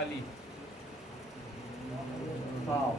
خالی ہاں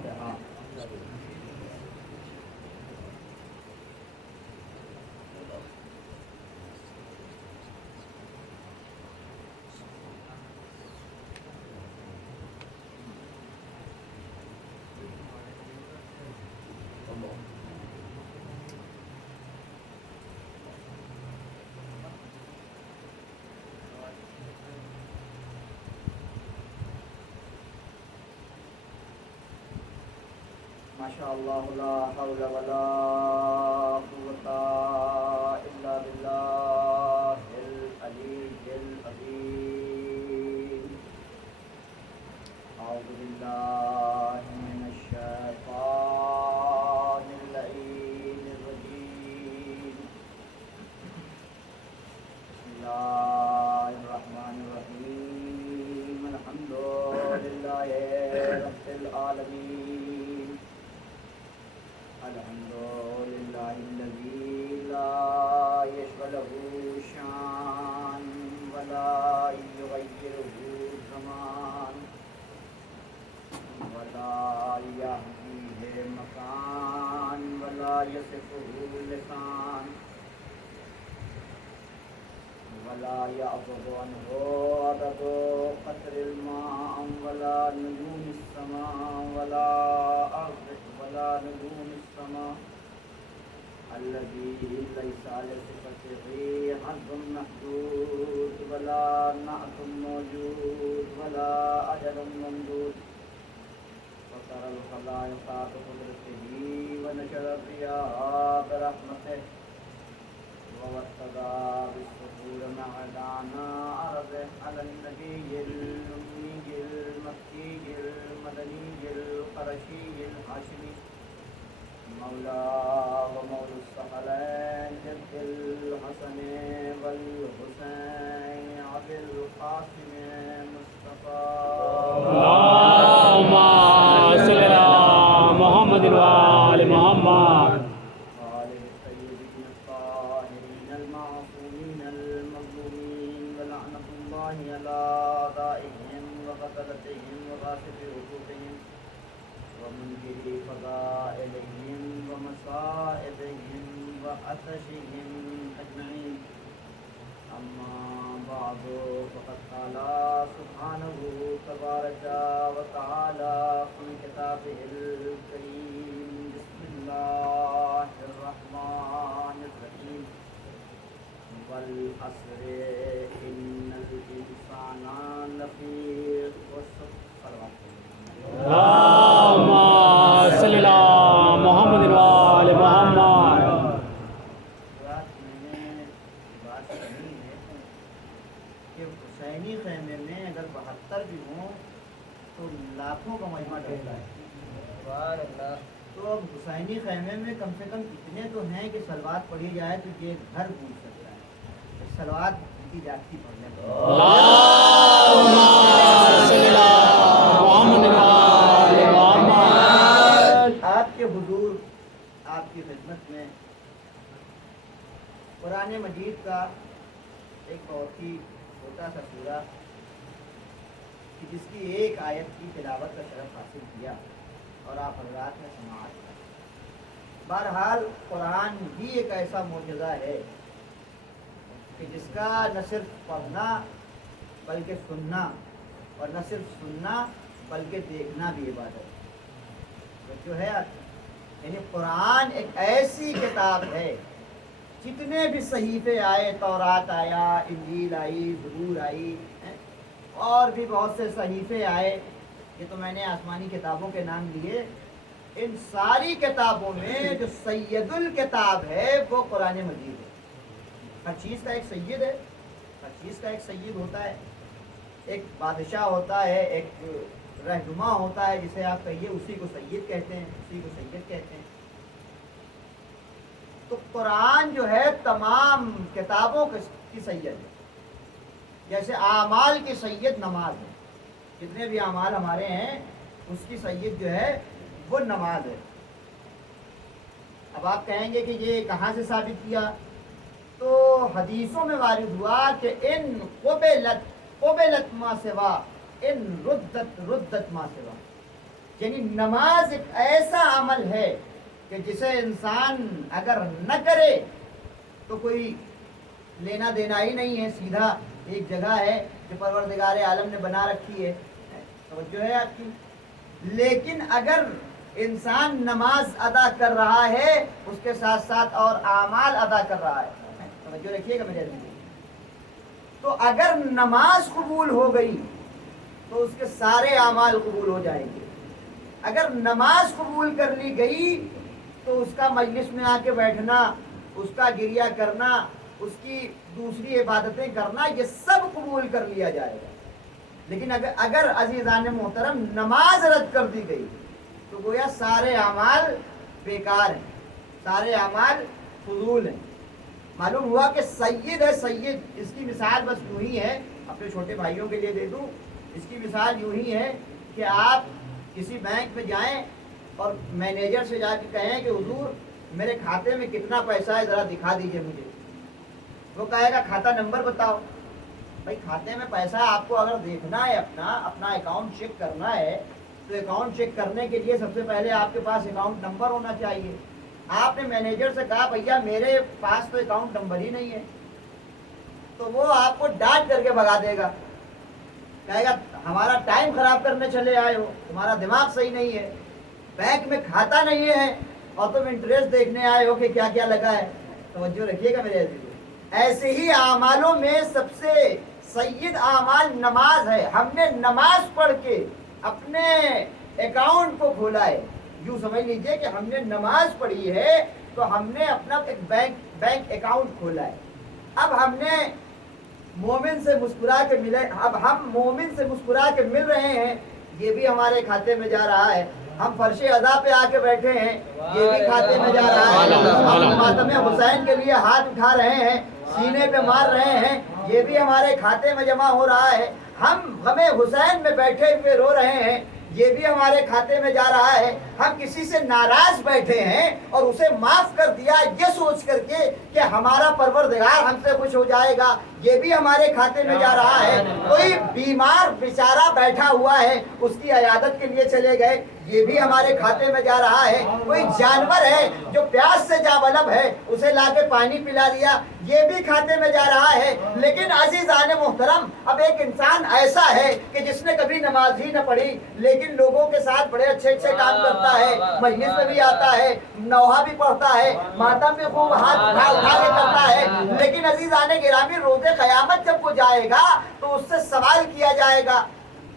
ماشاء اللہ لا حول ولا قوة الا باللہ العلی العظیم اعوذ باللہ من الشیطان اللعین الرجیم بسم اللہ الرحمن الرحیم الحمد للہ رب العالمین الحمد للہ الذی لا یشغلہ شان ولا یغیرہ زمان ولا یحویہ مکان ولا یصفہ لسان ولا یعزب عنہ عدد قطر الماء ولا نجوم السماء ولا نجوم السماء الذي ليس لصفته حد محدود ولا نعت موجود ولا أجل ممدود وترى الخلائق بقدرته ونشر الرياح برحمته ووسد بالسحور معدانا عرضه على النبي الأمي المكي المدني القرشي الهاشمي مولا ومولى الثقلين جد الحسن والحسين أبي القاسم مصطفى اللهم صل على محمد وآل محمد آله الطيبين الطاهرين المعصومين المظلومين ولعنة الله على أعدائهم وقتلتهم وغاصب حقوقهم ومنكر فضائلهم ومصائبهم وعطشهم أجمعين أما بعد فقد قال سبحانه تبارك وتعالى في كتابه الكريم بسم الله الرحمن الرحيم والعصر إن الإنسان لفي خسر اللهم صل على محمد وآل محمد رات میں نے بات کرنی ہے کہ حسینی خیمے میں اگر 72 بھی ہوں تو لاکھوں کا مجمع ڈلتا ہے. تو اب حسینی خیمے میں کم سے کم اتنے تو ہیں کہ صلوات پڑھی جائے تو یہ گھر گونج سکتا ہے. صلوات کی جاتی پڑھنے کو اللهم صل على محمد وآل محمد. آپ کے حضور آپ کی خدمت میں قرآن مجید کا ایک بہت ہی چھوٹا سا سورہ کہ جس کی ایک آیت کی تلاوت کا شرف حاصل کیا اور آپ حضرات نے سماعت کی. بہرحال قرآن بھی ایک ایسا معجزہ ہے کہ جس کا نہ صرف پڑھنا بلکہ سننا اور نہ صرف سننا بلکہ دیکھنا بھی عبادت جو ہے. یعنی قرآن ایک ایسی کتاب ہے جتنے بھی صحیفے آئے، تورات آیا، انجیل آئی، زبور آئی اور بھی بہت سے صحیفے آئے، یہ تو میں نے آسمانی کتابوں کے نام لیے. ان ساری کتابوں میں جو سید الکتاب ہے وہ قرآن مجید ہے. ہر چیز کا ایک سید ہے، ہر چیز کا ایک سید ہوتا ہے. ایک بادشاہ ہوتا ہے، ایک رہنما ہوتا ہے جسے آپ کہیے، اسی کو سید کہتے ہیں، اسی کو سید کہتے ہیں. تو قرآن جو ہے تمام کتابوں کی سید ہے. جیسے اعمال کی سید نماز ہے، جتنے بھی اعمال ہمارے ہیں اس کی سید جو ہے وہ نماز ہے. اب آپ کہیں گے کہ یہ کہاں سے ثابت کیا؟ تو حدیثوں میں وارد ہوا کہ ان قبلت ما سوا ان ردت ما سوا، یعنی نماز ایک ایسا عمل ہے کہ جسے انسان اگر نہ کرے تو کوئی لینا دینا ہی نہیں ہے، سیدھا ایک جگہ ہے جو پروردگار عالم نے بنا رکھی ہے، توجہ ہے آپ کی۔ لیکن اگر انسان نماز ادا کر رہا ہے اس کے ساتھ ساتھ اور اعمال ادا کر رہا ہے، توجہ رکھیے گا میرے لیے، تو اگر نماز قبول ہو گئی تو اس کے سارے اعمال قبول ہو جائیں گے۔ اگر نماز قبول کر لی گئی تو اس کا مجلس میں آ کے بیٹھنا، اس کا گریہ کرنا، اس کی دوسری عبادتیں کرنا، یہ سب قبول کر لیا جائے گا۔ لیکن اگر عزیزان محترم نماز رد کر دی گئی تو گویا سارے اعمال بیکار ہیں، سارے اعمال فضول ہیں۔ معلوم ہوا کہ سید ہے، سید، اس کی مثال بس یوں ہی ہے، اپنے چھوٹے بھائیوں کے لیے دے دوں، اس کی مثال یوں ہی ہے کہ آپ کسی بینک میں جائیں اور مینیجر سے جا کے کہیں کہ حضور میرے کھاتے میں کتنا پیسہ ہے ذرا دکھا دیجئے مجھے، وہ کہے گا کھاتا نمبر بتاؤ۔ بھائی کھاتے میں پیسہ آپ کو اگر دیکھنا ہے، اپنا اکاؤنٹ چیک کرنا ہے تو اکاؤنٹ چیک کرنے کے لیے سب سے پہلے آپ کے پاس اکاؤنٹ نمبر ہونا چاہیے۔ آپ نے مینیجر سے کہا بھیا میرے پاس تو اکاؤنٹ نمبر ہی نہیں ہے، تو وہ آپ کو ڈانٹ کر کے بھگا دے گا، کہے گا ہمارا ٹائم خراب کرنے چلے آئے ہو، تمہارا دماغ صحیح نہیں ہے، بینک میں کھاتا نہیں ہے اور تم انٹرسٹ دیکھنے آئے ہو کہ کیا کیا لگا ہے۔ توجہ رکھیے گا میرے عزیزو، ایسے ہی اعمالوں میں سب سے سید اعمال نماز ہے۔ ہم نے نماز پڑھ کے اپنے اکاؤنٹ کو کھولا ہے، یوں سمجھ لیجئے کہ ہم نے نماز پڑھی ہے تو ہم نے اپنا ایک بینک اکاؤنٹ کھولا ہے۔ اب ہم نے مومن سے مسکرا کے ملے، اب ہم مومن سے مسکرا کے مل رہے ہیں، یہ بھی ہمارے کھاتے میں جا رہا ہے۔ ہم فرش ادا پہ آ کے بیٹھے ہیں، یہ بھی کھاتے میں جا رہا ہے۔ ہم ماتم حسین کے لیے ہاتھ اٹھا رہے ہیں، سینے پہ مار رہے ہیں، یہ بھی ہمارے کھاتے میں جمع ہو رہا ہے۔ ہم غم حسین میں بیٹھے ہوئے رو رہے ہیں، یہ بھی ہمارے کھاتے میں جا رہا ہے۔ ہم کسی سے ناراض بیٹھے ہیں اور اسے معاف کر دیا یہ سوچ کر کے کہ ہمارا پروردگار ہم سے خوش ہو جائے گا، یہ بھی ہمارے کھاتے میں جا رہا ہے۔ کوئی بیمار بیچارہ بیٹھا ہوا ہے، اس کی عیادت کے لیے چلے گئے، یہ بھی ہمارے کھاتے میں جا رہا ہے۔ کوئی جانور ہے جو پیاس سے جا بلب ہے، اسے لا کے پانی پلا دیا، یہ بھی کھاتے میں جا رہا ہے۔ لیکن عزیزان محترم، اب ایک انسان ایسا ہے کہ جس نے کبھی نماز ہی نہ پڑھی لیکن لوگوں کے ساتھ بڑے اچھے کام کرتا ہے، مجلس میں بھی آتا ہے، نوحہ بھی پڑھتا ہے، ماتم بھی خوب ہاتھ اٹھا کے کرتا ہے، لیکن عزیزان گرامی روز قیامت جب وہ جائے گا تو اس سے سوال کیا جائے گا،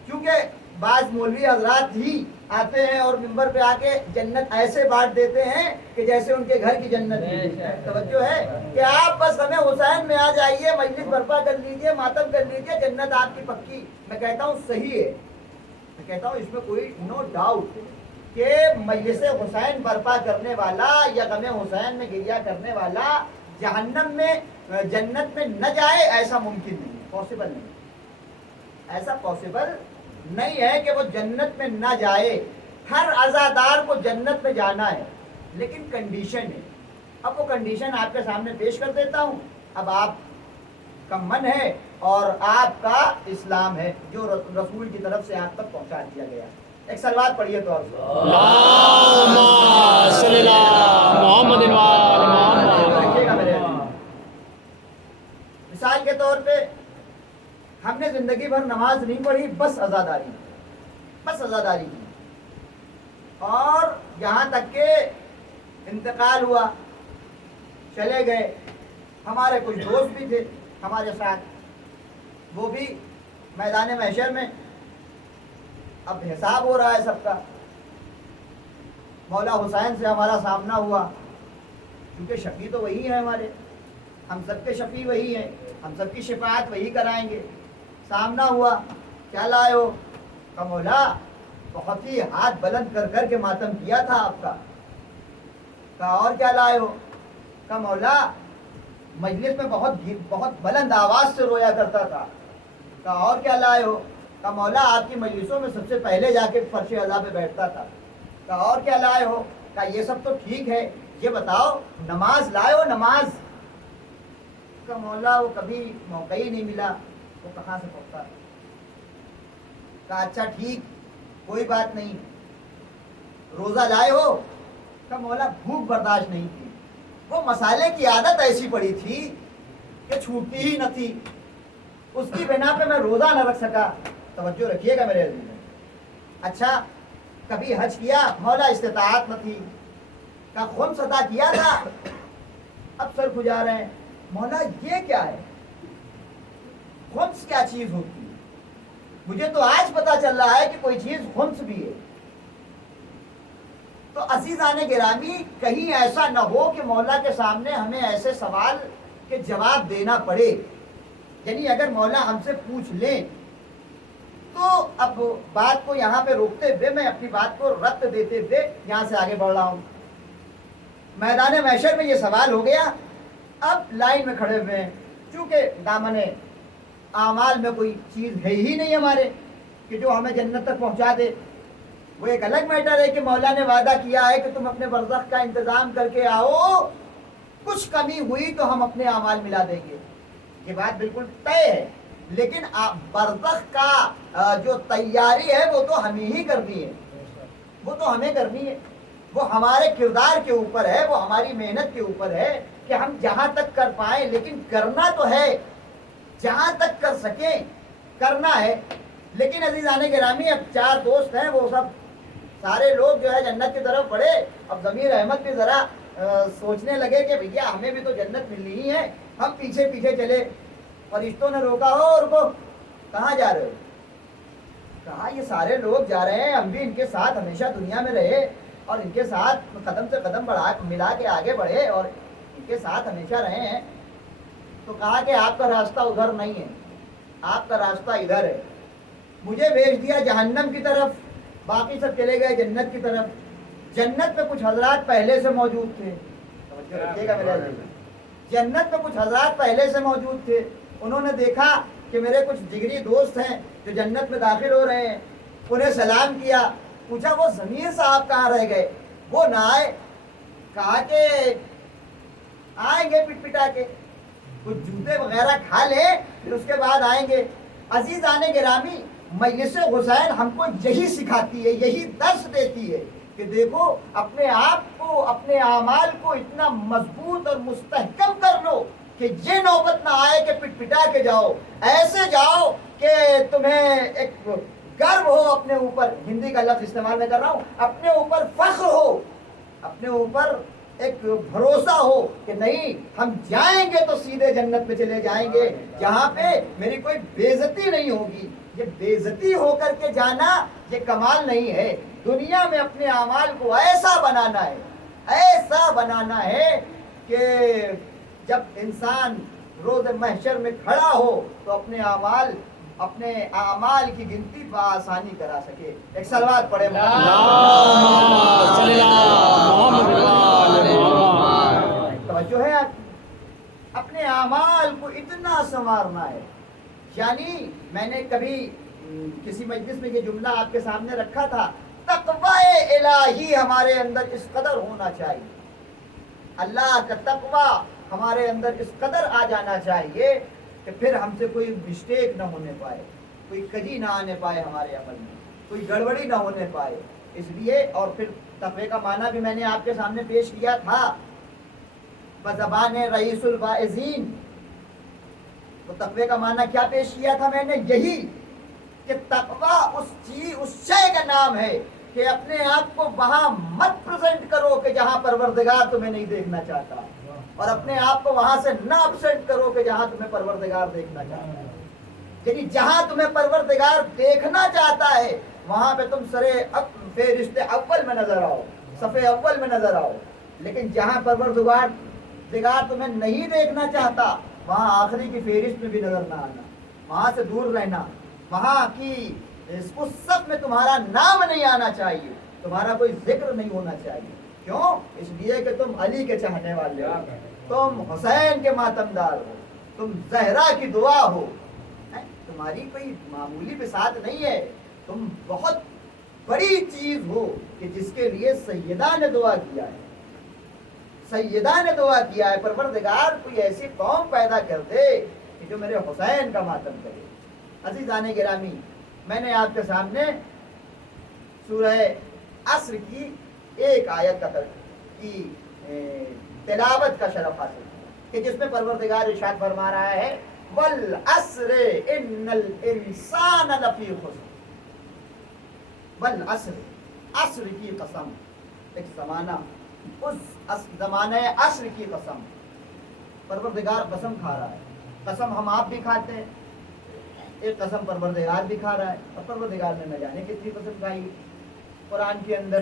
کیونکہ بعض مولوی حضرات ہی آتے ہیں اور منبر پہ آ کے جنت ایسے بانٹ دیتے ہیں کہ جیسے ان کے گھر کی جنت ہے۔ توجہ ہے کہ آپ بس ہمیں حسین میں آ جائیے، مجلس برپا کر لیجئے، ماتم کر لیجئے، جنت آپ کی پکی۔ میں کہتا ہوں صحیح ہے، میں کہتا ہوں اس میں کوئی نو ڈاؤٹ کہ مجلس حسین برپا کرنے والا یا غم حسین میں گریہ کرنے والا جہنم میں جنت میں نہ جائے، ایسا ممکن نہیں ہے، پاسبل نہیں، ایسا پاسبل نہیں ہے کہ وہ جنت میں نہ جائے۔ ہر عزادار کو جنت میں جانا ہے، لیکن کنڈیشن ہے۔ اب وہ کنڈیشن آپ کے سامنے پیش کر دیتا ہوں۔ اب آپ کا من ہے اور آپ کا اسلام ہے جو رسول کی طرف سے آپ تک پہنچا دیا گیا۔ ایک سلوات پڑھیے تو اللہم صلی اللہ محمد و آل محمد۔ رکھیے گا میرے عزیز، مثال کے طور پہ ہم نے زندگی بھر نماز نہیں پڑھی، بس عزاداری کی، اور یہاں تک کہ انتقال ہوا، چلے گئے۔ ہمارے کچھ دوست بھی تھے ہمارے ساتھ، وہ بھی میدان محشر میں، اب حساب ہو رہا ہے سب کا۔ مولا حسین سے ہمارا سامنا ہوا، کیونکہ شفیع تو وہی ہے ہمارے، ہم سب کے شفیع وہی ہیں، ہم سب کی شفاعت وہی کرائیں گے۔ سامنا ہوا، کیا لائے ہو؟ کہا مولا بہت ہی ہاتھ بلند کر کر کے ماتم کیا تھا آپ کا۔ کہا اور کیا لائے ہو؟ کہا مولا مجلس میں بہت بلند آواز سے رویا کرتا تھا۔ کہا اور کیا لائے ہو؟ کہا مولا آپ کی مجلسوں میں سب سے پہلے جا کے فرش اعلیٰ پہ بیٹھتا تھا۔ کہا اور کیا لائے ہو؟ کہا یہ سب تو ٹھیک ہے، یہ بتاؤ نماز لائے ہو؟ نماز؟ کہا مولا وہ کبھی موقع ہی نہیں ملا، وہ کہاں سے پڑھتا ہے؟ کہا اچھا ٹھیک کوئی بات نہیں، روزہ لائے ہو؟ کہا مولا بھوک برداشت نہیں تھی، وہ مسالے کی عادت ایسی پڑی تھی کہ چھوٹتی ہی نہ تھی، اس کی بنا پہ میں روزہ نہ رکھ سکا۔ توجہ رکھیے گا میرے عزیز۔ اچھا کبھی حج کیا؟ مولا استطاعت نہ تھی۔ کہا خمس ادا کیا تھا؟ اب سر کھجا رہے ہیں، مولا یہ کیا ہے، خمس کیا چیز ہوتی ہے؟ مجھے تو آج پتا چل رہا ہے کہ کوئی چیز خمس بھی ہے۔ تو عزیزان گرامی کہیں ایسا نہ ہو کہ مولا کے سامنے ہمیں ایسے سوال کے جواب دینا پڑے، یعنی اگر مولا ہم سے پوچھ لیں تو اب بات کو یہاں پہ روکتے ہوئے میں اپنی بات کو ربط دیتے ہوئے یہاں سے آگے بڑھ رہا ہوں۔ میدان محشر میں یہ سوال ہو گیا، اب لائن میں کھڑے ہوئے ہیں، چونکہ دامن اعمال میں کوئی چیز ہے ہی نہیں ہمارے کہ جو ہمیں جنت تک پہنچا دے۔ وہ ایک الگ میٹر ہے کہ مولا نے وعدہ کیا ہے کہ تم اپنے برزخ کا انتظام کر کے آؤ، کچھ کمی ہوئی تو ہم اپنے اعمال ملا دیں گے، یہ بات بالکل طے ہے، لیکن برزخ کا جو تیاری ہے وہ تو ہمیں ہی کرنی ہے، وہ تو ہمیں کرنی ہے، وہ ہمارے کردار کے اوپر ہے، وہ ہماری محنت کے اوپر ہے کہ ہم جہاں تک کر پائیں، لیکن کرنا تو ہے، جہاں تک کر سکیں کرنا ہے۔ لیکن عزیزان گرامی اب 4 دوست ہیں، وہ سب سارے لوگ جو ہے جنت کی طرف بڑھے۔ اب ضمیر احمد بھی ذرا سوچنے لگے کہ بھیا ہمیں بھی تو جنت ملنی ہی ہے، ہم پیچھے پیچھے چلے۔ فرشتوں نے روکا، ہو رکو، کہاں جا رہے ہو؟ کہا یہ سارے لوگ جا رہے ہیں، ہم بھی ان کے ساتھ ہمیشہ دنیا میں رہے اور ان کے ساتھ قدم سے قدم ملا کے آگے بڑھے اور ان کے ساتھ ہمیشہ رہے ہیں۔ تو کہا کہ آپ کا راستہ ادھر نہیں ہے، آپ کا راستہ ادھر ہے۔ مجھے بھیج دیا جہنم کی طرف، باقی سب چلے گئے جنت کی طرف۔ جنت میں کچھ حضرات پہلے سے موجود تھے، توجہ رکھیے گا میرے عزیز، جنت میں کچھ حضرات پہلے سے موجود تھے۔ انہوں نے دیکھا کہ میرے کچھ جگری دوست ہیں جو جنت میں داخل ہو رہے ہیں، انہیں سلام کیا، پوچھا وہ ضمیر صاحب کہاں رہ گئے، وہ نہ آئے؟ کہا کہ آئیں گے پٹ پٹا کے، کچھ جوتے وغیرہ کھا لیں پھر اس کے بعد آئیں گے۔ عزیزان گرامی مجلس حسین ہم کو یہی سکھاتی ہے، یہی درس دیتی ہے کہ دیکھو اپنے آپ کو، اپنے اعمال کو اتنا مضبوط اور مستحکم کر لو کہ یہ نوبت نہ آئے کہ پٹ پٹا کے جاؤ، ایسے جاؤ کہ تمہیں ایک گرو ہو اپنے اوپر، ہندی کا لفظ استعمال میں کر رہا ہوں، اپنے اوپر فخر ہو، اپنے اوپر ایک بھروسہ ہو کہ نہیں ہم جائیں گے تو سیدھے جنت میں چلے جائیں گے، جہاں پہ میری کوئی بے عزتی نہیں ہوگی۔ یہ بے عزتی ہو کر کے جانا یہ کمال نہیں ہے، دنیا میں اپنے اعمال کو ایسا بنانا ہے، ایسا بنانا ہے کہ جب انسان روز محشر میں کھڑا ہو تو اپنے اعمال کی گنتی بآسانی کرا سکے۔ ایک صلوات پڑھے توجہ ہے، اپنے اعمال کو اتنا سنوارنا ہے۔ یعنی میں نے کبھی کسی مجلس میں یہ جملہ آپ کے سامنے رکھا تھا، تقوی الہی ہمارے اندر اس قدر ہونا چاہیے، اللہ کا تقوی ہمارے اندر اس قدر آ جانا چاہیے کہ پھر ہم سے کوئی مسٹیک نہ ہونے پائے، کوئی کجی نہ آنے پائے ہمارے عمل میں، کوئی گڑبڑی نہ ہونے پائے۔ اس لیے اور پھر تقوی کا معنی بھی میں نے آپ کے سامنے پیش کیا تھا بزبان رئیس الواعظین۔ تو تقوی کا معنی کیا پیش کیا تھا میں نے؟ یہی کہ تقوی اس شے کا نام ہے کہ اپنے آپ کو وہاں مت پریزنٹ کرو کہ جہاں پروردگار تمہیں نہیں دیکھنا چاہتا، اور اپنے آپ کو وہاں سے نہ ابسینٹ کرو کہ جہاں تمہیں پروردگار دیکھنا چاہتا ہے۔ یعنی جہاں تمہیں پروردگار دیکھنا چاہتا ہے وہاں پہ تم فہرست اول میں نظر آؤ، صفحے اول میں نظر آؤ، لیکن جہاں پروردگار تمہیں نہیں دیکھنا چاہتا وہاں آخری کی فہرست میں بھی نظر نہ آنا، وہاں سے دور رہنا، وہاں کی اس سب میں تمہارا نام نہیں آنا چاہیے، تمہارا کوئی ذکر نہیں ہونا چاہیے۔ کیوں؟ اس لیے کہ تم علی کے چاہنے والے ہو، تم حسین کے ماتمدار ہو، تم زہرا کی دعا ہو، تمہاری کوئی معمولی بساط نہیں ہے، تم بہت بڑی چیز ہو کہ جس کے لیے سیدہ نے دعا کیا ہے، سیدہ نے دعا کیا ہے پروردگار کوئی ایسی قوم پیدا کر دے کہ جو میرے حسین کا ماتم کرے۔ عزیزان گرامی میں نے آپ کے سامنے سورہ عصر کی ایک آیت کی تلاوت کا شرف حاصل کیا کہ جس میں پروردگار ارشاد فرما رہا ہے والعصر ان الانسان لفی خسر. والعصر، عصر کی قسم، ایک زمانہ، اس زمانہ عصر کی قسم. پروردگار قسم کھا رہا ہے. قسم ہم آپ بھی کھاتے ہیں، ایک قسم پروردگار بھی کھا رہا ہے. اور پروردگار نے نہ جانے کتنی قسم کھائی. قرآن کے اندر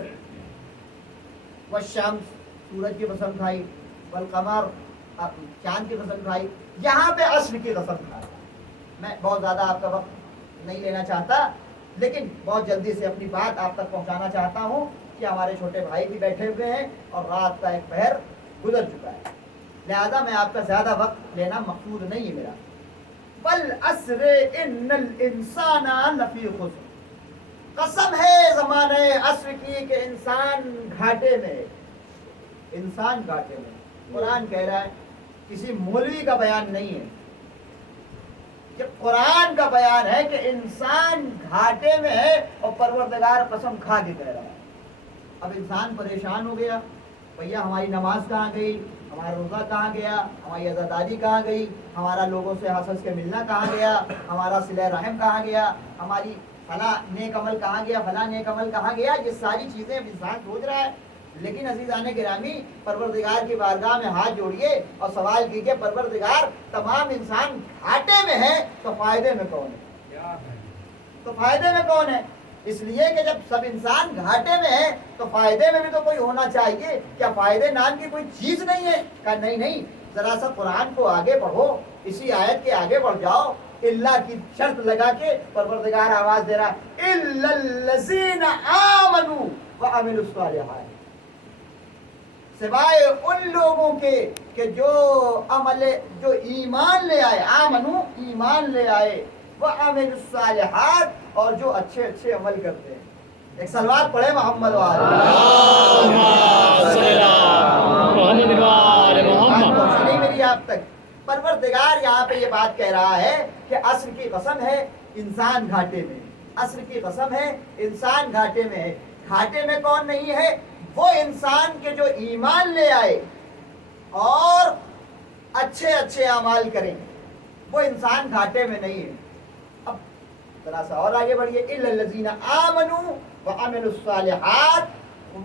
والشمس، سورج کی قسم کھائی، والقمر، چاند کی قسم کھائی. یہاں پہ عصر کی قسم کھا رہا ہے. میں بہت زیادہ آپ کا وقت نہیں لینا چاہتا، لیکن بہت جلدی سے اپنی بات آپ تک پہنچانا چاہتا ہوں کہ ہمارے چھوٹے بھائی بھی بیٹھے ہوئے ہیں اور رات کا ایک پہر گزر چکا ہے، لہذا میں آپ کا زیادہ وقت لینا مقصود نہیں ہے میرا. والعصر ان الانسان لفی خسر. قسم ہے زمانہ عصر کی کہ انسان گھاٹے میں، انسان گھاٹے میں. قرآن کہہ رہا ہے، کسی مولوی کا بیان نہیں ہے، کہ قرآن کا بیان ہے کہ انسان گھاٹے میں ہے اور پروردگار قسم کھا کے کہہ رہا ہے. اب انسان پریشان ہو گیا، بھیا ہماری نماز کہاں گئی، ہمارا روزہ کہاں گیا، ہماری عزاداری کہاں گئی، ہمارا لوگوں سے ہنس ہنس کے ملنا کہاں گیا، ہمارا صلہ رحم کہاں گیا، ہماری فلاں نیک عمل کہاں گیا، فلاں نیک عمل کہاں گیا. یہ ساری چیزیں اب انسان سوچ رہا ہے. لیکن عزیزان گرامی، پروردگار کی بارگاہ میں ہاتھ جوڑیے اور سوال کیجئے، پروردگار تمام انسان گھاٹے میں ہے تو فائدے میں کون ہے؟ تو فائدے میں کون ہے؟ اس لیے کہ جب سب انسان گھاٹے میں ہے تو فائدے میں بھی تو کوئی ہونا چاہیے. کیا فائدے نام کی کوئی چیز نہیں ہے؟ کہا نہیں، ذرا سا قرآن کو آگے پڑھو، اسی آیت کے آگے بڑھ جاؤ. اللہ کی شرط لگا کے پروردگار آواز دے رہا ہے الا الذین آمنوا وعملوا الصالحات. سوائے ان لوگوں کے کہ جو ایمان لے آئے، آمنو ایمان لے آئے، وعملوا الصالحات اور جو اچھے اچھے عمل کرتے ہیں. ایک صلوات پڑھے محمد محمد. نہیں میری آپ تک. پروردگار یہاں پہ یہ بات کہہ رہا ہے کہ عصر کی قسم ہے انسان گھاٹے میں. عصر کی قسم ہے انسان گھاٹے میں ہے. گھاٹے میں کون نہیں ہے؟ وہ انسان کے جو ایمان لے آئے اور اچھے اچھے اعمال کریں، وہ انسان گھاٹے میں نہیں ہے. اب ذرا سا اور آگے بڑھیے. الا الذین آمنوا وعملوا الصالحات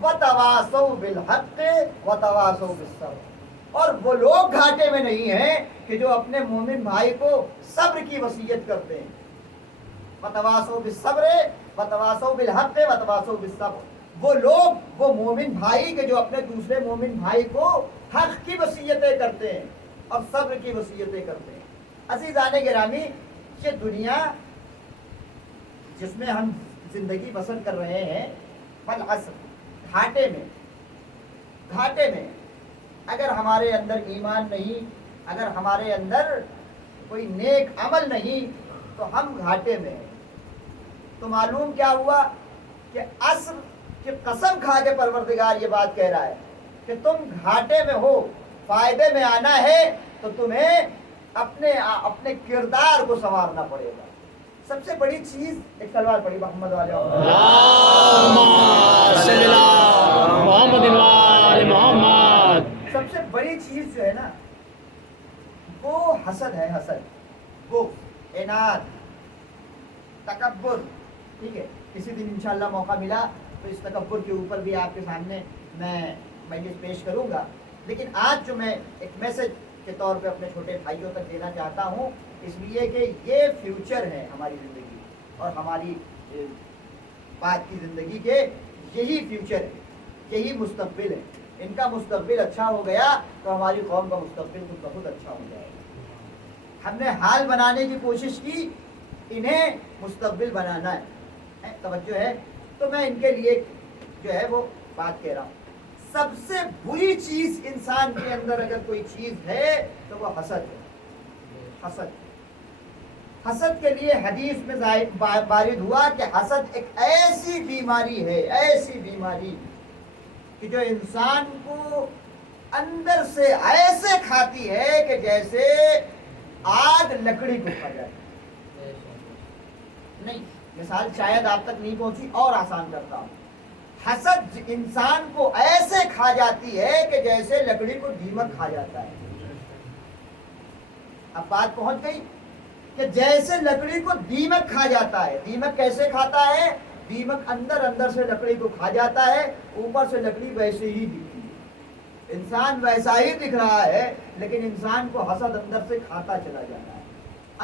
وتواصوا بالحق وتواصوا بالصبر. اور وہ لوگ گھاٹے میں نہیں ہیں کہ جو اپنے مومن بھائی کو صبر کی وصیت کرتے ہیں. وتواصوا بالصبر وتواصوا بالحق وتواصوا بالصبر. وہ لوگ، وہ مومن بھائی کے جو اپنے دوسرے مومن بھائی کو حق کی وصیتیں کرتے ہیں اور صبر کی وصیتیں کرتے ہیں. عزیزان گرامی، یہ دنیا جس میں ہم زندگی بسر کر رہے ہیں، والعصر، گھاٹے میں اگر ہمارے اندر ایمان نہیں، اگر ہمارے اندر کوئی نیک عمل نہیں تو ہم گھاٹے میں ہیں. تو معلوم کیا ہوا کہ عصر کی قسم کھا کے پروردگار یہ بات کہہ رہا ہے کہ تم گھاٹے میں ہو، فائدے میں آنا ہے تو تمہیں اپنے کردار کو سنوارنا پڑے گا. سب سے بڑی چیز، ایک سلوات پڑھی محمد والے محمد. سب سے بڑی چیز جو ہے نا وہ حسد ہے. حسد، بغض، عناد، تکبر. ٹھیک ہے، کسی دن انشاءاللہ موقع ملا تو اس تکبر کے اوپر بھی آپ کے سامنے میں مجلس پیش کروں گا. لیکن آج جو میں ایک میسج کے طور پہ اپنے چھوٹے بھائیوں تک دینا چاہتا ہوں، اس لیے کہ یہ فیوچر ہے ہماری زندگی اور ہماری بات کی زندگی کے یہی فیوچر ہے، یہی مستقبل ہے. ان کا مستقبل اچھا ہو گیا تو ہماری قوم کا مستقبل تو بہت اچھا ہو جائے گا. ہم نے حال بنانے کی کوشش کی، انہیں مستقبل بنانا ہے. توجہ ہے؟ تو میں ان کے لیے جو ہے وہ بات کہہ رہا ہوں. سب سے بری چیز انسان کے اندر اگر کوئی چیز ہے تو وہ حسد ہے. حسد کے لیے حدیث میں وارد ہوا کہ حسد ایک ایسی بیماری ہے، ایسی بیماری کہ جو انسان کو اندر سے ایسے کھاتی ہے کہ جیسے آگ لکڑی کو کھا جائے. نہیں، مثال شاید آپ تک نہیں پہنچی اور آسان کرتا ہوں. حسد انسان کو ایسے کھا جاتی ہے کہ جیسے لکڑی کو دیمک کھا جاتا ہے. اب بات پہنچ گئی کہ جیسے لکڑی کو دیمک کھا جاتا ہے. دیمک کیسے کھاتا ہے؟ دیمک اندر سے لکڑی کو کھا جاتا ہے, اوپر سے لکڑی ویسے ہی دکھتی ہے. انسان ویسا ہی دکھ رہا ہے, لیکن انسان کو حسد اندر سے کھاتا چلا جاتا ہے.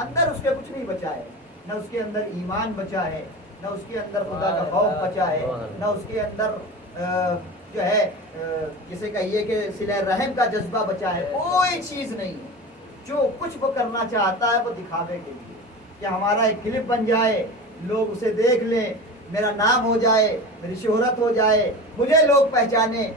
اندر اس کے کچھ نہیں بچا ہے, نہ اس کے اندر ایمان بچا ہے, نہ اس کے اندر خدا کا خوف بچا ہے, نہ اس کے اندر جو ہے جسے کہیے کہ صلہ رحم کا جذبہ بچا ہے. کوئی چیز نہیں ہے. جو کچھ وہ کرنا چاہتا ہے وہ دکھاوے کے لیے, کہ ہمارا ایک کلپ بن جائے, لوگ اسے دیکھ لیں, میرا نام ہو جائے, میری شہرت ہو جائے, مجھے لوگ پہچانے.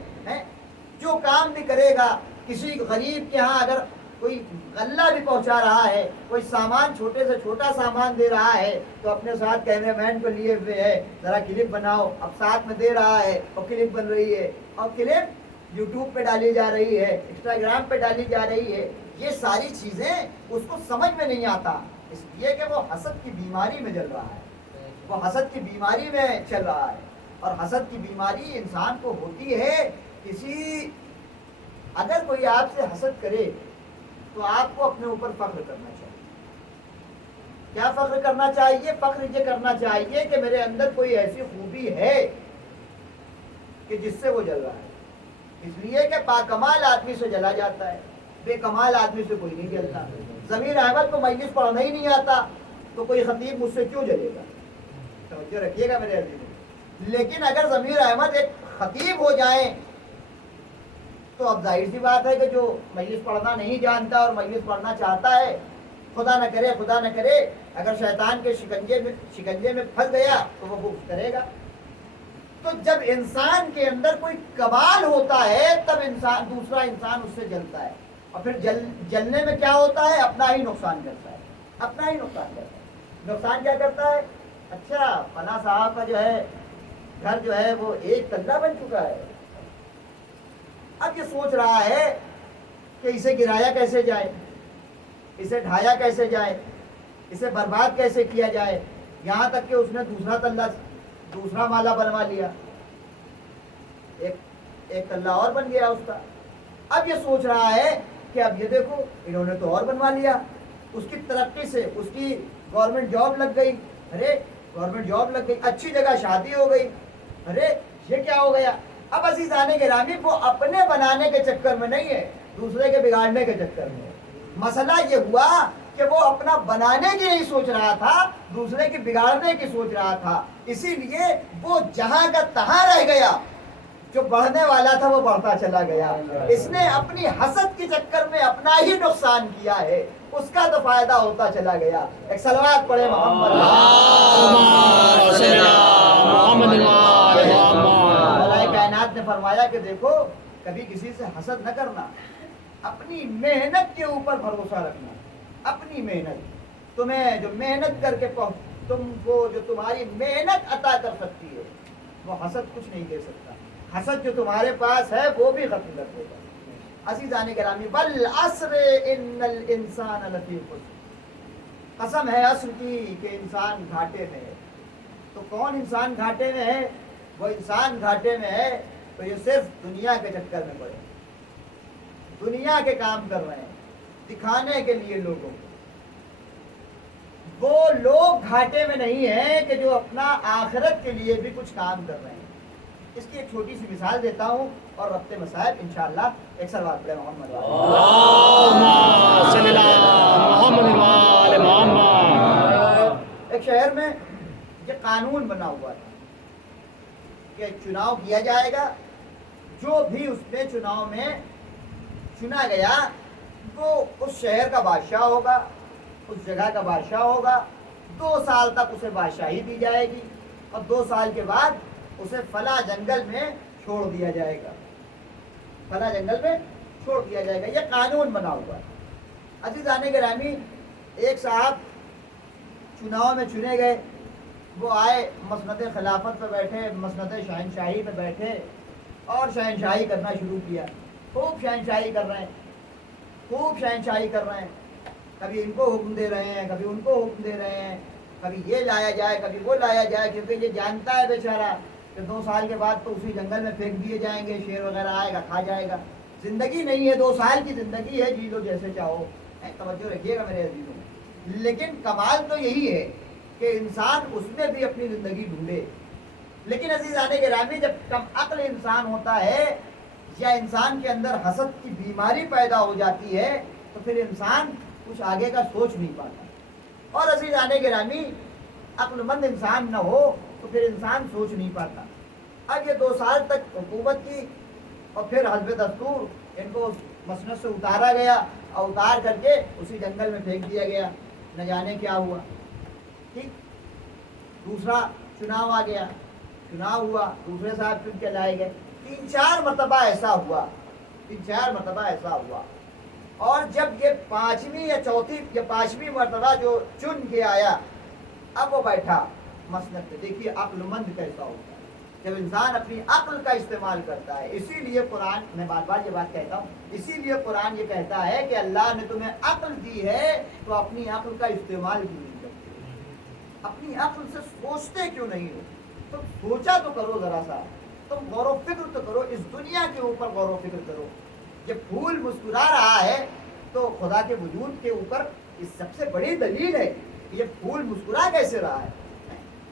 جو کام بھی کرے گا, کسی غریب کے ہاں اگر کوئی غلہ بھی پہنچا رہا ہے, کوئی سامان چھوٹے سے چھوٹا سامان دے رہا ہے, تو اپنے ساتھ کیمرے مین کو لیے ہوئے ہے, ذرا کلپ بناؤ. اب ساتھ میں دے رہا ہے اور کلپ بن رہی ہے, اور کلپ یوٹیوب پہ ڈالی جا رہی ہے, انسٹاگرام پہ ڈالی جا رہی ہے. یہ ساری چیزیں اس کو سمجھ میں نہیں آتا, اس لیے کہ وہ حسد کی بیماری میں چل رہا ہے, وہ حسد کی بیماری میں چل رہا ہے. اور حسد کی بیماری انسان کو ہوتی ہے. اگر کوئی آپ سے حسد کرے تو آپ کو اپنے اوپر فخر کرنا چاہیے. کیا فخر کرنا چاہیے؟ فخر یہ کرنا چاہیے کہ میرے اندر کوئی ایسی خوبی ہے کہ جس سے وہ جل رہا ہے. اس لیے کہ باکمال آدمی سے جلا جاتا ہے, بے کمال آدمی سے کوئی نہیں جلتا. ضمیر احمد کو مجلس پڑھنا ہی نہیں آتا تو کوئی خطیب مجھ سے کیوں جلے گا؟ توجہ رکھیے گا میرے عزیز. لیکن اگر ضمیر احمد ایک خطیب ہو جائیں تو اب ظاہر سی بات ہے کہ جو مجلس پڑھنا نہیں جانتا اور مجلس پڑھنا چاہتا ہے, خدا نہ کرے اگر شیطان کے شکنجے میں پھنس گیا تو وہ بغض کرے گا. تو جب انسان کے اندر کوئی کمال ہوتا ہے تب دوسرا انسان اس سے جلتا ہے, اور پھر جلنے میں کیا ہوتا ہے؟ اپنا ہی نقصان کرتا ہے. نقصان کیا کرتا ہے؟ اچھا فلاں صاحب کا جو ہے گھر جو ہے وہ ایک تلہ بن چکا ہے. اب یہ سوچ رہا ہے کہ اسے گرایا کیسے جائے, اسے ڈھایا کیسے جائے, اسے برباد کیسے کیا جائے. یہاں تک کہ اس نے دوسرا مالا بنوا لیا, ایک تلہ اور بن گیا اس کا. اب یہ سوچ رہا ہے کہ اب یہ دیکھو انہوں نے تو اور بنوا لیا. اس کی ترقی سے اس کی گورنمنٹ جاب لگ گئی, گورنمنٹ جاب لگ گئی, اچھی جگہ شادی ہو گئی. یہ کیا ہو گیا؟ اب عزیزان گرامی وہ اپنے بنانے کے چکر میں نہیں ہے, دوسرے کے بگاڑنے کے چکر میں ہے. مسئلہ یہ ہوا کہ وہ اپنا بنانے کی نہیں سوچ رہا تھا, دوسرے کی بگاڑنے کی سوچ رہا تھا. اسی لیے وہ جہاں کا تہاں رہ گیا, جو بڑھنے والا تھا وہ بڑھتا چلا گیا. اس نے اپنی حسد کے چکر میں اپنا ہی نقصان کیا ہے, اس کا تو فائدہ ہوتا چلا گیا. ایک صلوات پڑھے محمد کائنات نے فرمایا کہ دیکھو کبھی کسی سے حسد نہ کرنا, اپنی محنت کے اوپر بھروسہ رکھنا. اپنی محنت, تمہیں جو محنت کر کے تم کو جو تمہاری محنت عطا کر سکتی ہے وہ حسد کچھ نہیں دے سکتا. حسد جو تمہارے پاس ہے وہ بھی ختم کر دے گا. عزیزان گرامی والعصر ان الانسان لفی خسر, قسم ہے عصر کی کہ انسان گھاٹے میں ہے. تو کون انسان گھاٹے میں ہے؟ وہ انسان گھاٹے میں ہے تو یہ صرف دنیا کے چکر میں پڑے, دنیا کے کام کر رہے ہیں دکھانے کے لیے لوگوں کو. وہ لوگ گھاٹے میں نہیں ہیں کہ جو اپنا آخرت کے لیے بھی کچھ کام کر رہے ہیں. اس کی ایک چھوٹی سی مثال دیتا ہوں اور ربط مسائل انشاءاللہ. ایک سلوات پڑھے محمد ایک شہر میں یہ قانون بنا ہوا تھا کہ چناؤ کیا جائے گا, جو بھی اس میں چناؤ میں چنا گیا وہ اس شہر کا بادشاہ ہوگا, اس جگہ کا بادشاہ ہوگا. 2 سال تک اسے بادشاہی دی جائے گی اور 2 سال کے بعد اسے فلاں جنگل میں چھوڑ دیا جائے گا, فلاں جنگل میں چھوڑ دیا جائے گا. یہ قانون بنا ہوا ہے. عزیزان گرامی ایک صاحب چناؤ میں چنے گئے, وہ آئے مسند خلافت پہ بیٹھے, مسند شہنشاہی پہ بیٹھے اور شہنشاہی کرنا شروع کیا. خوب شہنشاہی کر رہے ہیں, خوب شہنشاہی کر رہے ہیں. کبھی ان کو حکم دے رہے ہیں, کبھی ان کو حکم دے رہے ہیں. کبھی یہ لایا جائے کبھی وہ لایا جائے، کیونکہ یہ جانتا ہے بیچارہ کہ 2 سال کے بعد تو اسی جنگل میں پھینک دیے جائیں گے، شیر وغیرہ آئے گا کھا جائے گا۔ زندگی نہیں ہے، 2 سال کی زندگی ہے، جی لو جیسے چاہو۔ توجہ رکھیے گا میرے عزیزوں، لیکن کمال تو یہی ہے کہ انسان اس میں بھی اپنی زندگی ڈھونڈے۔ لیکن عزیزان گرامی، جب کم عقل انسان ہوتا ہے یا انسان کے اندر حسد کی بیماری پیدا ہو جاتی ہے تو پھر انسان کچھ آگے کا سوچ نہیں پاتا۔ اور عزیزان گرامی، عقل مند انسان نہ ہو تو پھر انسان سوچ نہیں پاتا۔ اب یہ 2 سال تک حکومت کی اور پھر حسب دستور ان کو مسند سے اتارا گیا اور اتار کر کے اسی جنگل میں پھینک دیا گیا، نہ جانے کیا ہوا۔ ٹھیک، دوسرا چناؤ آ گیا، چناؤ ہوا، دوسرے صاحب چن کے لائے گئے۔ 3-4 مرتبہ ایسا ہوا، 3-4 مرتبہ ایسا ہوا۔ اور جب یہ 5ویں یا 5ویں مرتبہ جو چن کے آیا، اب وہ بیٹھا مسند پہ۔ دیکھیے عقل مند کیسا ہوتا ہے جب انسان اپنی عقل کا استعمال کرتا ہے۔ اسی لیے قرآن، میں بار بار یہ بات کہتا ہوں، اسی لیے قرآن یہ کہتا ہے کہ اللہ نے تمہیں عقل دی ہے تو اپنی عقل کا استعمال کیوں نہیں کرتے؟ اپنی عقل سے سوچتے کیوں نہیں ہو؟ تم سوچا تو کرو، ذرا سا تم غور و فکر تو کرو، اس دنیا کے اوپر غور و فکر کرو۔ جب پھول مسکرا رہا ہے تو خدا کے وجود کے اوپر اس سب سے بڑی دلیل ہے کہ یہ پھول مسکرا کیسے رہا ہے۔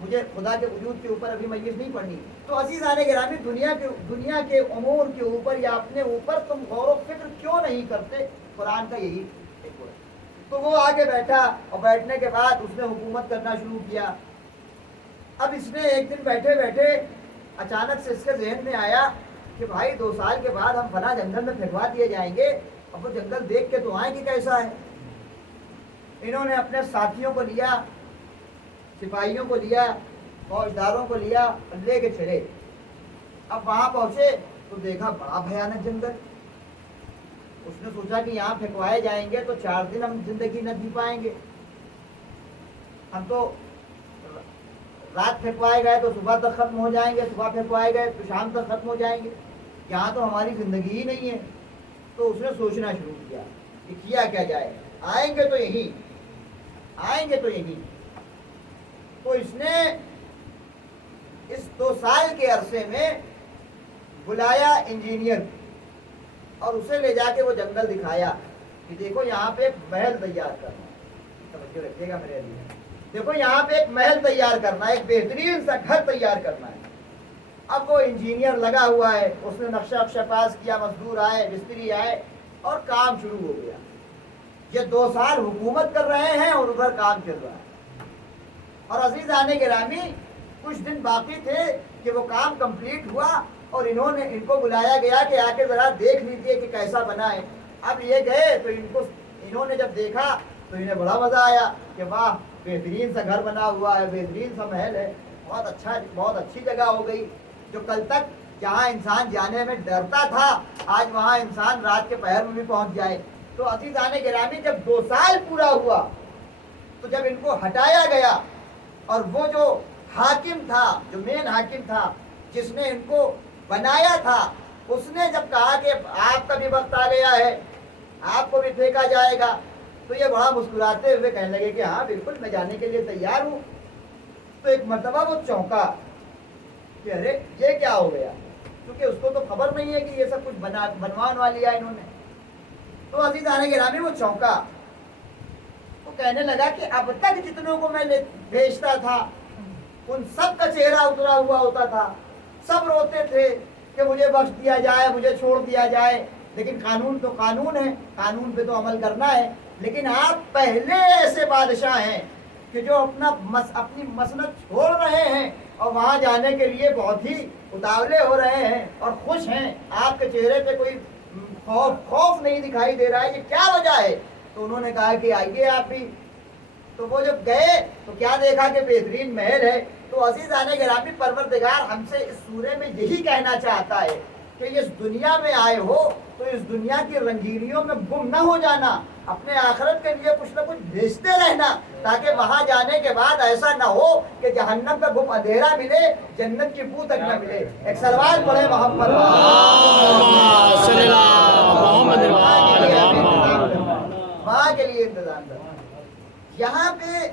مجھے خدا کے وجود کے اوپر ابھی مجلس نہیں پڑھنی، تو عزیزان گرامی، دنیا کے امور کے اوپر یا اپنے اوپر تم غور و فکر کیوں نہیں کرتے؟ قرآن کا یہی ایک ہے۔ تو وہ آگے بیٹھا اور بیٹھنے کے بعد اس نے حکومت کرنا شروع کیا۔ اب اس نے ایک دن بیٹھے بیٹھے اچانک سے اس کے ذہن میں آیا کہ بھائی 2 سال کے بعد ہم فلاں جنگل میں پھینکوا دیے جائیں گے، اب وہ جنگل دیکھ کے تو آئیں کہ کیسا ہے۔ انہوں نے اپنے ساتھیوں کو لیا، سپاہیوں کو لیا، فوجداروں کو لیا اور لے کے چلے۔ اب وہاں پہنچے تو دیکھا بڑا بھیانک جنگل۔ اس نے سوچا کہ یہاں پھینکوائے جائیں گے تو 4 دن ہم زندگی نہ جی پائیں گے، ہم تو رات پھینکوائے گئے تو صبح تک ختم ہو جائیں گے، صبح پھینکوائے گئے تو شام تک ختم ہو جائیں گے، یہاں تو ہماری زندگی ہی نہیں ہے۔ تو اس نے سوچنا شروع کیا کہ کیا کیا جائے، آئیں گے تو یہیں، آئیں گے تو یہیں۔ تو اس نے اس 2 سال کے عرصے میں بلایا انجینئر اور اسے لے جا کے وہ جنگل دکھایا کہ دیکھو یہاں پہ ایک محل تیار کرنا ہے، توجہ رکھیے گا میرے لیے، دیکھو یہاں پہ ایک محل تیار کرنا ہے، ایک بہترین سا گھر تیار کرنا ہے۔ اب وہ انجینئر لگا ہوا ہے، اس نے نقشہ پاس کیا، مزدور آئے، مستری آئے اور کام شروع ہو گیا۔ یہ 2 سال حکومت کر رہے ہیں اور ادھر کام چل رہا ہے۔ اور عزیزان گرامی، کچھ دن باقی تھے کہ وہ کام کمپلیٹ ہوا اور ان کو بلایا گیا کہ آ کے ذرا دیکھ لیجیے کہ کیسا بنا ہے۔ اب یہ گئے تو انہوں نے جب دیکھا تو انہیں بڑا مزہ آیا کہ واہ، بہترین سا گھر بنا ہوا ہے، بہترین سا محل ہے، بہت اچھا، بہت اچھی جگہ ہو گئی۔ جو کل تک جہاں انسان جانے میں ڈرتا تھا، آج وہاں انسان رات کے پہر میں بھی پہنچ جائے۔ تو عزیزان گرامی، جب 2 سال پورا ہوا تو جب ان کو ہٹایا گیا اور وہ جو حاکم تھا، جو مین حاکم تھا، جس نے ان کو بنایا تھا، اس نے جب کہا کہ آپ کا بھی وقت آ گیا ہے، آپ کو بھی پھینکا جائے گا، تو یہ بڑا مسکراتے ہوئے کہنے لگے کہ ہاں بالکل، میں جانے کے لیے تیار ہوں۔ تو ایک مرتبہ وہ چونکا کہ ارے یہ کیا ہو گیا، کیونکہ اس کو تو خبر نہیں ہے کہ یہ سب کچھ بنوا لیا انہوں نے۔ تو عزیزان گرامی، وہ چونکا، وہ کہنے لگا کہ اب تک جتنوں کو میں بھیجتا تھا ان سب کا چہرہ اترا ہوا ہوتا تھا، سب روتے تھے کہ مجھے بخش دیا جائے، مجھے چھوڑ دیا جائے، لیکن قانون تو قانون ہے، قانون پہ تو عمل کرنا ہے۔ لیکن آپ پہلے ایسے بادشاہ ہیں کہ جو اپنی مسند چھوڑ رہے ہیں اور وہاں جانے کے لیے بہت ہی اتاولے ہو رہے ہیں اور خوش ہیں، آپ کے چہرے پہ کوئی خوف نہیں دکھائی دے رہا ہے، یہ کیا وجہ ہے؟ تو انہوں نے کہا کہ آئیے آپ بھی۔ تو وہ جب گئے تو کیا دیکھا کہ بہترین محل ہے۔ تو عزیزان گرامی، پروردگار ہم سے اس سورے میں یہی کہنا چاہتا ہے کہ اس دنیا میں آئے ہو تو اس دنیا کی رنگینیوں میں گم نہ ہو جانا، اپنے آخرت کے لیے کچھ نہ کچھ بھیجتے رہنا، تاکہ وہاں جانے کے بعد ایسا نہ ہو کہ جہنم کا گم اندھیرا ملے، جنت کی بو تک نہ ملے۔ ایک سلوات پڑھے محمد صلی اللہ محمد وہاں کے لیے انتظام کرنا۔ یہاں پہ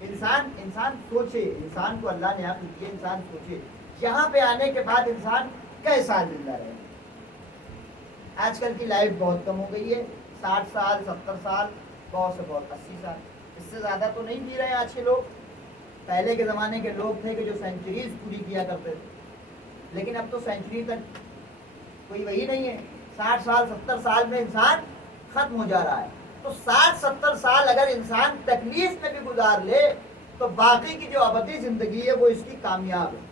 انسان سوچے، انسان کو اللہ نے عقل دی ہے، انسان سوچے یہاں پہ آنے کے بعد انسان کیسا زندہ رہے۔ آج کل کی لائف بہت کم ہو گئی ہے، 60 سال 70 سال، بہت سے بہت 80 سال، اس سے زیادہ تو نہیں جی رہے آج کے لوگ۔ پہلے کے زمانے کے لوگ تھے کہ جو سینچریز پوری کیا کرتے تھے، لیکن اب تو سینچری تک کوئی وہی نہیں ہے۔ 60 سال 70 سال میں انسان ختم ہو جا رہا ہے۔ تو 60-70 سال اگر انسان تکلیف میں بھی گزار لے تو باقی کی جو ابدی زندگی ہے وہ اس کی کامیاب ہے۔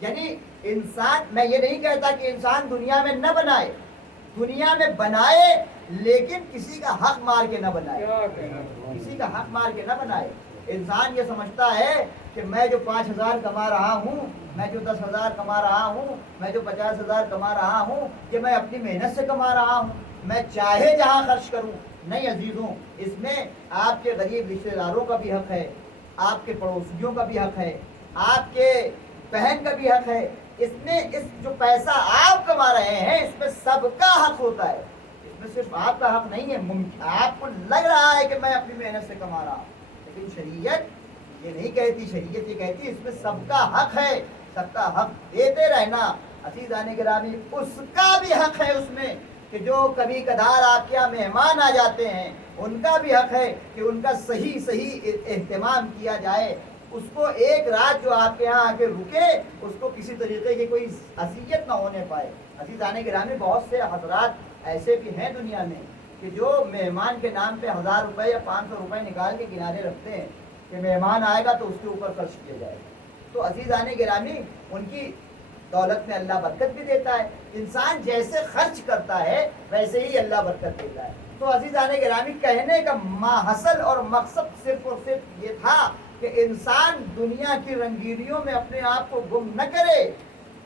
یعنی انسان، میں یہ نہیں کہتا کہ انسان دنیا میں نہ بنائے، دنیا میں بنائے لیکن کسی کا حق مار کے نہ بنائے، کسی کا حق مار کے نہ بنائے۔ انسان یہ سمجھتا ہے کہ میں جو 5,000 کما رہا ہوں، میں جو 10,000 کما رہا ہوں، میں جو 50,000 کما رہا ہوں، یہ میں اپنی محنت سے کما رہا ہوں، میں چاہے جہاں خرچ کروں۔ نہیں عزیزوں، اس میں آپ کے غریب رشتہ داروں کا بھی حق ہے، آپ کے پڑوسیوں کا بھی حق ہے، آپ کے بہن کا بھی حق ہے۔ اس میں اس جو پیسہ آپ کما رہے ہیں اس میں سب کا حق ہوتا ہے، اس میں صرف آپ کا حق نہیں ہے۔ آپ کو لگ رہا ہے کہ میں اپنی محنت سے کما رہا ہوں، لیکن شریعت یہ نہیں کہتی، شریعت یہ کہتی اس میں سب کا حق ہے، سب کا حق دیتے رہنا۔ عزیزان گرامی، اس کا بھی حق ہے اس میں کہ جو کبھی کبھار آپ کے یہاں مہمان آ جاتے ہیں ان کا بھی حق ہے کہ ان کا صحیح اہتمام کیا جائے۔ اس کو ایک رات جو آپ کے یہاں آ کے رکے اس کو کسی طریقے کی کوئی اذیت نہ ہونے پائے۔ عزیزان گرامی، بہت سے حضرات ایسے بھی ہیں دنیا میں کہ جو مہمان کے نام پہ 1000 روپے یا 500 روپے نکال کے کنارے رکھتے ہیں کہ مہمان آئے گا تو اس کے اوپر خرچ کیا جائے گا۔ تو عزیزان گرامی، ان کی دولت میں اللہ برکت بھی دیتا ہے۔ انسان جیسے خرچ کرتا ہے ویسے ہی اللہ برکت دیتا ہے۔ تو عزیزان گرامی، کہنے کا ماحصل اور مقصد صرف اور صرف یہ تھا کہ انسان دنیا کی رنگینیوں میں اپنے آپ کو گم نہ کرے،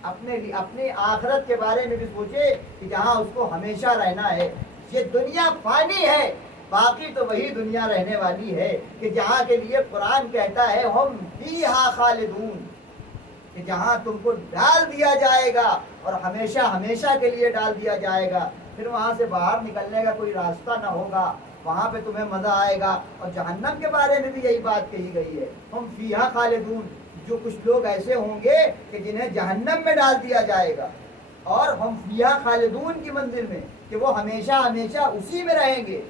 اپنے آخرت کے بارے میں بھی سوچے کہ جہاں اس کو ہمیشہ رہنا ہے۔ یہ دنیا فانی ہے، باقی تو وہی دنیا رہنے والی ہے کہ جہاں کے لیے قرآن کہتا ہے ہم فیہا خالدون، کہ جہاں تم کو ڈال دیا جائے گا اور ہمیشہ ہمیشہ کے لیے ڈال دیا جائے گا، پھر وہاں سے باہر نکلنے کا کوئی راستہ نہ ہوگا، وہاں پہ تمہیں مزہ آئے گا۔ اور جہنم کے بارے میں بھی یہی بات کہی گئی ہے، ہم فیہا خالدون، جو کچھ لوگ ایسے ہوں گے کہ جنہیں جہنم میں ڈال دیا جائے گا، اور ہم فیہا خالدون کی منزل میں کہ وہ ہمیشہ ہمیشہ اسی میں رہیں گے،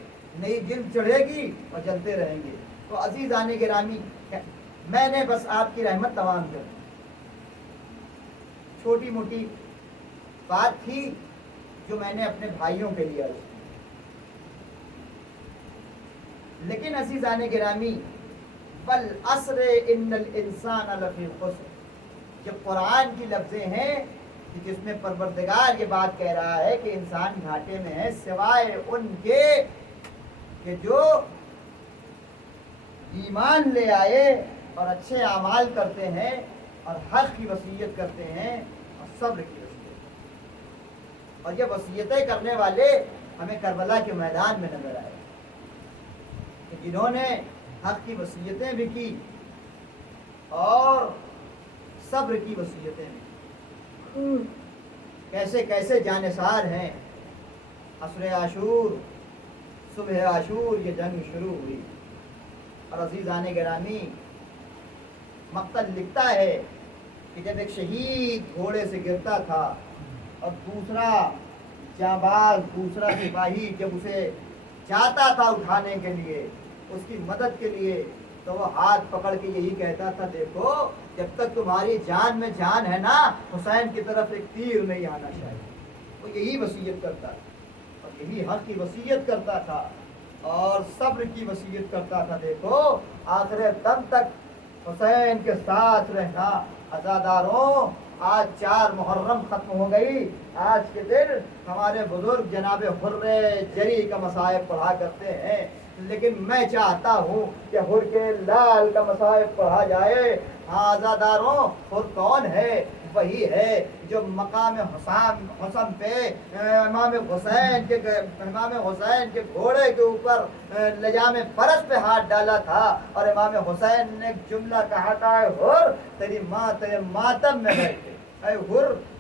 نئی جلد چڑھے گی اور جلتے رہیں گے۔ تو عزیزان گرامی، میں نے بس آپ کی رحمت تمام کر، چھوٹی موٹی بات تھی جو میں نے اپنے بھائیوں کے لیے عرض کی۔ لیکن عزیزان گرامی، والعصر ان الانسان لفی خسر، یہ قرآن کی لفظیں ہیں جس میں پروردگار یہ بات کہہ رہا ہے کہ انسان گھاٹے میں ہے، سوائے ان کے کہ جو ایمان لے آئے اور اچھے اعمال کرتے ہیں اور حق کی وصیت کرتے ہیں اور صبر کی وصیت۔ اور یہ وصیتیں کرنے والے ہمیں کربلا کے میدان میں نظر آئے کہ جنہوں نے حق کی وصیتیں بھی کی اور صبر کی وصیتیں بھی کی، کیسے کیسے جانثار ہیں۔ عصر عاشور، صبح عاشور، یہ جنگ شروع ہوئی۔ اور عزیزان گرامی، مقتل لکھتا ہے کہ جب ایک شہید گھوڑے سے گرتا تھا اور دوسرا جانباز، دوسرا سپاہی جب اسے جاتا تھا اٹھانے کے لیے، اس کی مدد کے لیے، تو وہ ہاتھ پکڑ کے یہی کہتا تھا، دیکھو جب تک تمہاری جان میں جان ہے نا، حسین کی طرف ایک تیر نہیں آنا چاہیے۔ وہ یہی وصیت کرتا تھا اور یہی حق کی وصیت کرتا تھا اور صبر کی وصیت کرتا تھا۔ دیکھو آخر دم تک حسین کے ساتھ رہنا۔ عزاداروں، آج 4 محرم ختم ہو گئی، آج کے دن ہمارے بزرگ جناب حر جری کا مصائب پڑھا کرتے ہیں، لیکن میں چاہتا ہوں کہ حر کے لال کا مصائب پڑھا جائے۔ ہاں عزاداروں، حر کون ہے؟ وہی ہے جو مقام حسن پہ امام حسین کے گھوڑے کے اوپر لجام فرس پہ ہاتھ ڈالا تھا اور امام حسین نے ایک جملہ کہا تھا، اے حر تیری ماں تیرے ماتم میں بیٹھے، اے حر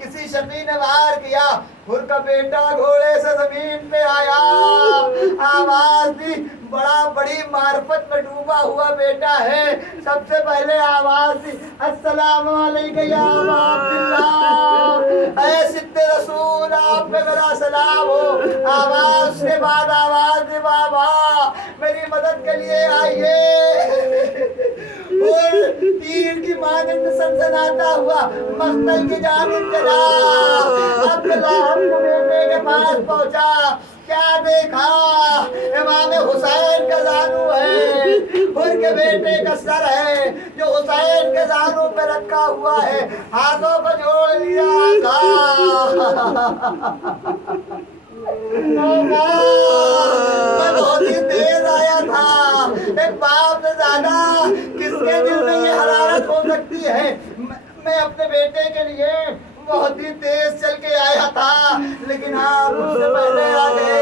کسی شقی نے وار کیا، حر کا بیٹا گھوڑے سے زمین پہ آیا، آواز دی، بڑی معرفت میں ڈوبا ہوا بیٹا ہے، سب سے پہلے آواز دی، السلام علیکم یا ابا عبداللہ، اے صدق رسول آپ پہ میرا سلام ہو۔ آواز کے بعد آواز دی، بابا میری مدد کے لیے آئیے، اور تیر کی مانند سنسناتا ہوا مقتل کی جانب چلا۔ عبداللہ اپنے بیٹے کے پاس پہنچا، کیا دیکھا؟ امام حسین کا زانو ہے، حر کے بیٹے کا سر ہے جو حسین کے زانو پہ رکھا ہوا ہے، ہاتھوں کو جوڑ لیا۔ میں بہت ہی تیز آیا تھا، ایک باپ سے زیادہ کس کے دل میں یہ حرارت ہو سکتی ہے؟ میں اپنے بیٹے کے لیے بہت ہی تیز چل کے آیا تھا، لیکن آپ مجھ سے پہلے آ گئے۔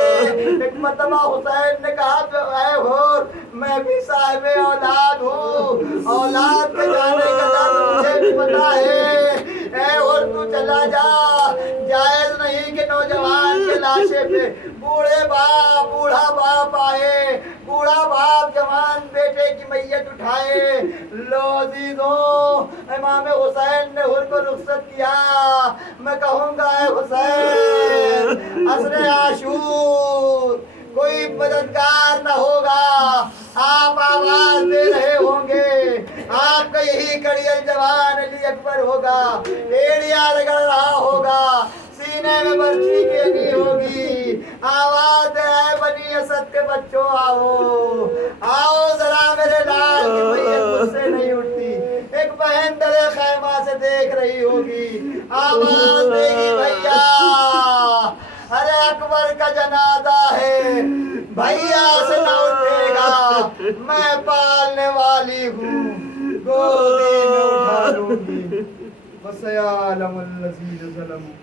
ایک مرتبہ حسین نے کہا کہ اے حر، میں بھی صاحب اولاد ہوں، اولاد کے جانے کا درد مجھے بھی پتا ہے۔ اے حر تو چلا جا، جائز نہیں کہ نوجوان کے لاشے پہ بوڑھا باپ آئے، بوڑھا باپ جوان بیٹے کی میت اٹھائے۔ لو عزیزوں، امام حسین نے حر کو رخصت کیا۔ میں کہوں گا اے حسین، عصر عاشور کوئی مددگار نہ ہوگا، آپ آواز دے رہے ہوں گے، آپ کا یہی کڑیل جوان علی اکبر ہوگا، ایڑیاں رگڑ رہا ہوگا، سینے میں برچھی کھیلی ہوگی، آواز دے اے بنی اسد کے بچوں آؤ، آؤ ذرا میرے لال کی میت مجھ سے نہیں اٹھتی۔ ایک بہن در خیمہ سے دیکھ رہی ہوگی، آواز دے گی بھیا، ارے اکبر کا جنازہ ہے، بھیا سے نہ اٹھے گا، میں پالنے والی ہوں، گودی میں اٹھا لوں گی۔ وَسَيَعْلَمُ الَّذِينَ ظَلَمُوا